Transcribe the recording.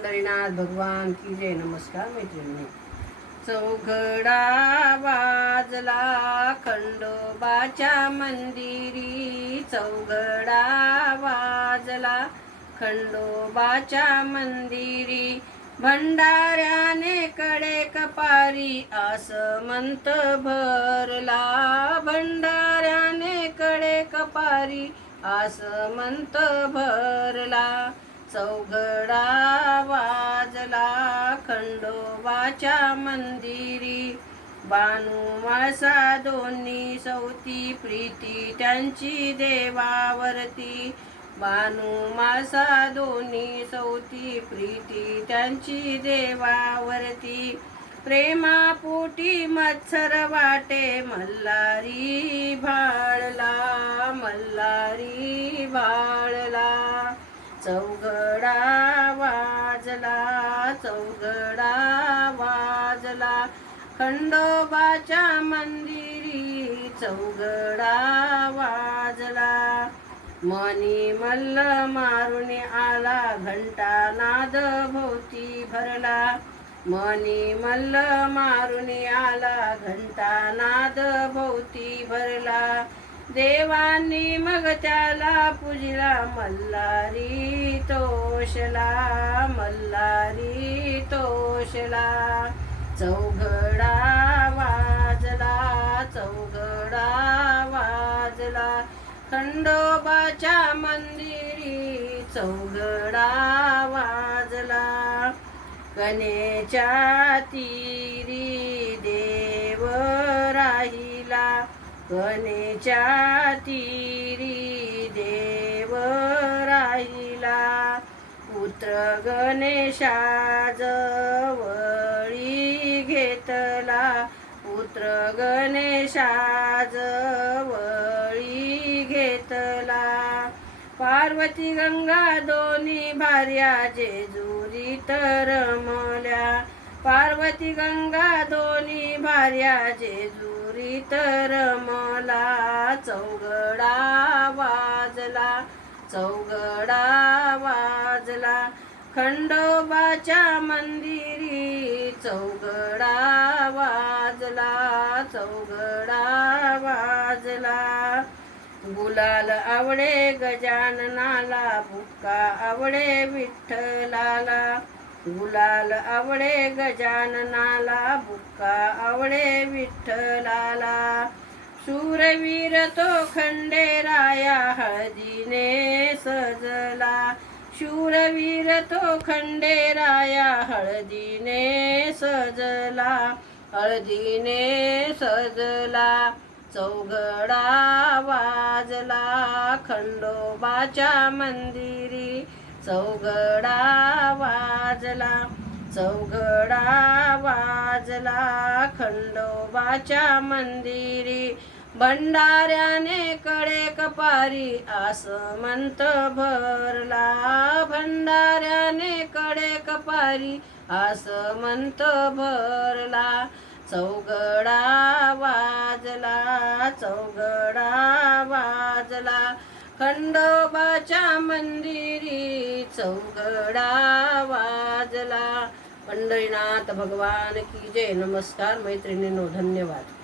पंढरीनाथ भगवान की जय. नमस्कार मैत्रिणी. चौघडा वाजला खंडोबाच्या मंदिरी, चौघडा वाजला खंडोबाच्या मंदिरी. भंडाऱ्याने कडे कपारी आसमंत भरला, भंडाऱ्याने कडे कपारी आसमंत भरला. चौघडा वाजला खंडोबाच्या मंदिरी. बानू माळसा दोन्ही सवती प्रीती त्यांची देवावरती, बानू माळसा दोन्ही सवती प्रीती त्यांची देवावरती. प्रेमापोटी मत्सर वाटे मल्हारी भाळला, मल्हारी भाळला. चौघडा वाजला, चौघडा वाजला खंडोबाच्या मंदिरी, चौघडा वाजला. मनी मल्ल मारून आला घंटा नाद भोवती भरला, मनी मल्ल मारून आला घंटा नाद भोवती भरला. देवांनी मग त्याला पूजला मल्हारी तोषला, मल्हारी तोषला. चौघडा वाजला, चौघडा वाजला खंडोबाच्या मंदिरी, चौघडा वाजला. कनेच्या तीरी देव राहिला, कनेच्या तीरी देव राहिला. पुत्र गणेशा जवळी घेतला, पुत्र गणेशा जवळी घेतला. पार्वती गंगा दोन्ही भार्या जेजुरीत रमल्या, पार्वती गंगा दोन्ही भार्या जेजुरीत रमला. चौघडा वाजला, चौघडा वाजला खंडोबाच्या मंदिरी, चौघडा वाजला, चौघडा वाजला. गुलाल आवडे गजाननाला, बुक्का आवडे विठ्ठलाला, गुलाल आवडे गजाननाला, बुक्का आवडे विठ्ठलाला. शूरवीर तो खंडेराया हळदीने सजला, शूरवीर तो खंडेराया हळदीने सजला, हळदीने सजला. चौघडा वाजला खंडोबाच्या मंदिरी, चौघडा वाजला, चौघडा वाजला खंडोबाच्या मंदिरी. भंडाऱ्याने कडे कपारी आसमंत भरला, भंडाऱ्याने कडे कपारी आसमंत भरला. चौघडा वाजला, चौघडा वाजला खंडोबाच्या मंदिरी, चौघडा वाजला. पंढरीनाथ भगवान की जय. नमस्कार मैत्रिणींनो, धन्यवाद.